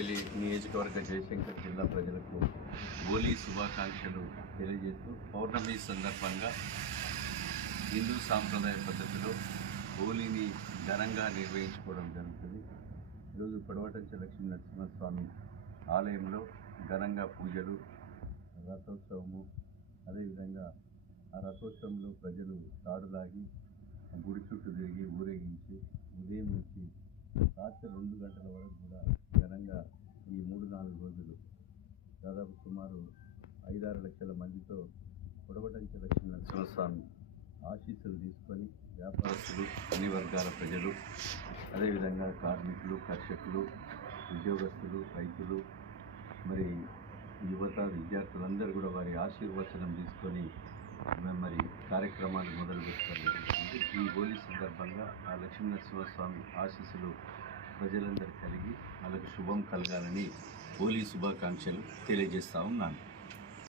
నియోజకవర్గ జయశంకర్ జిల్లా ప్రజలకు హోలీ శుభాకాంక్షలు తెలియజేస్తూ పౌర్ణమి సందర్భంగా హిందూ సాంప్రదాయ పద్ధతిలో హోలీని ఘనంగా నిర్వహించుకోవడం జరుగుతుంది. ఈరోజు పడవటంచ లక్ష్మీ నరసింహస్వామి ఆలయంలో ఘనంగా పూజలు రథోత్సవము అదేవిధంగా ఆ రథోత్సవంలో ప్రజలు తాడులాగి గుడి చుట్టూ తిరిగి ఊరేగించి ఉదయం నుంచి రాత్రి రెండు గంటల వరకు కూడా నాలుగు రోజులు. దాదాపు సుమారు ఐదారు లక్షల మందితో పొడవటంచ లక్ష్మీ నరసింహస్వామి ఆశీస్సులు తీసుకొని వ్యాపారస్తులు అన్ని వర్గాల ప్రజలు అదేవిధంగా కార్మికులు కర్షకులు ఉద్యోగస్తులు రైతులు మరి యువత విద్యార్థులందరూ కూడా వారి ఆశీర్వచనం తీసుకొని మరి కార్యక్రమాన్ని మొదలు పెట్టడం ఈ హోలీ సందర్భంగా ఆ లక్ష్మీనరసింహస్వామి ఆశీస్సులు ప్రజలందరూ కలిగి వాళ్ళకు శుభం కలగాలని హోలీ శుభాకాంక్షలు తెలియజేస్తా ఉన్నాను.